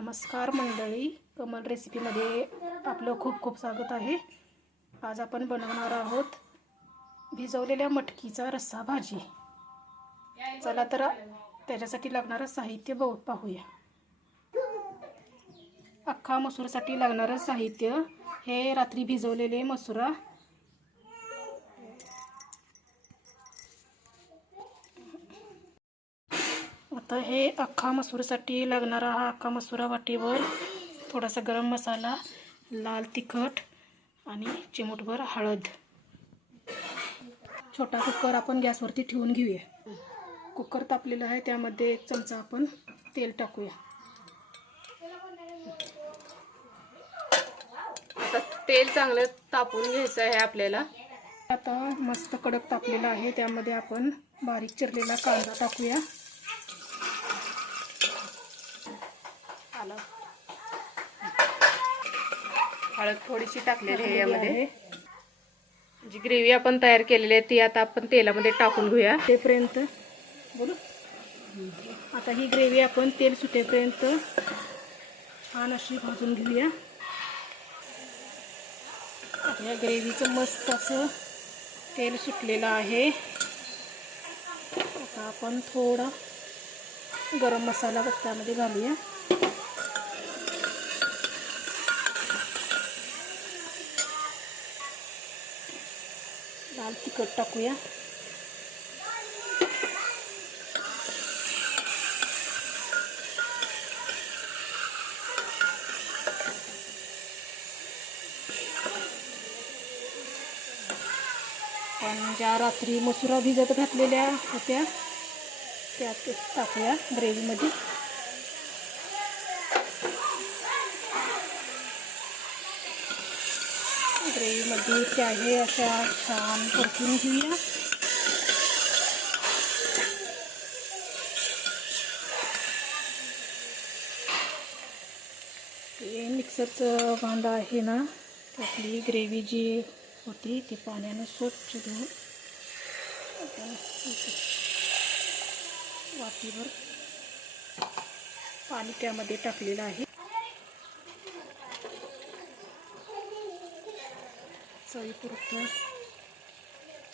नमस्कार मंडळी. कमल रेसिपीमध्ये आपलं खूप खूप स्वागत आहे. आज आपण बनवणार आहोत भिजवलेल्या मटकीचा रस्सा भाजी. चला तर त्याच्यासाठी लागणारं साहित्य बहु पाहूया. अख्खा मसूरसाठी लागणारं साहित्य हे रात्री भिजवलेले मसुरा आता हे अख्खा मसूरसाठी लागणारा हा अख्खा मसुरा वाटीवर थोडासा गरम मसाला लाल तिखट आणि चिमूटभर हळद. छोटा कुकर आपण गॅसवरती ठेवून घेऊया. कुकर तापलेला आहे त्यामध्ये एक चमचा आपण तेल टाकूया. आता तेल चांगलं तापून घ्यायचं आहे आपल्याला. आता मस्त कडक तापलेला आहे त्यामध्ये आपण बारीक चिरलेला कांदा टाकूया. आलं. हळद थोडीशी टाकलेली आहे यामध्ये. जी ग्रेव्ही आपण तयार केलेली आहे ती आता आपण तेलामध्ये टाकून घेऊया. तेपर्यंत बोलू. आता ही ग्रेव्ही आपण तेल सुटेपर्यंत छान अशी भाजून घेऊया. या ग्रेव्हीचं मस्त असं तेल सुटलेलं आहे. आता आपण थोडा गरम मसाला त्यामध्ये घालूया लाल तिखट टाकूया. पण ज्या रात्री मसुरा भिजत घातलेल्या होत्या त्या टाकूया ग्रेव्हीमध्ये. मध्ये त्याही अशा छान परतून घेऊया. हे मिक्सरचं भांडं आहे ना त्यातली ग्रेव्ही जी होती ती पाण्यानं स्वच्छ धुवून वाटीवर पाणी त्यामध्ये टाकलेलं आहे. चवीपुरतं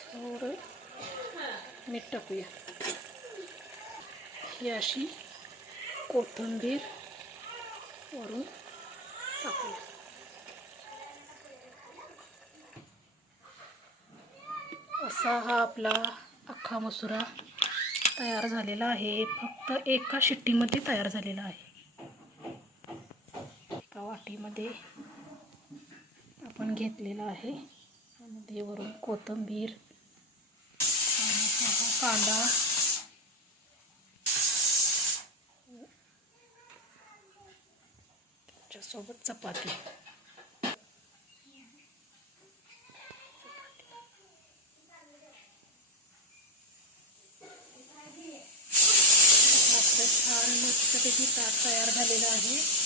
थोडं मीठ टाकूया. ही अशी कोथिंबीर वरून टाकूया. असा हा आपला अख्खा मसुरा तयार झालेला आहे. फक्त एका शिट्टीमध्ये तयार झालेला आहे. एका वाटीमध्ये पण घेतलेलं आहे. त्यामध्ये वरून कोथिंबीर कांदा. त्याच्यासोबत चपाती. छान मस्तपैकी ताक तयार झालेलं आहे.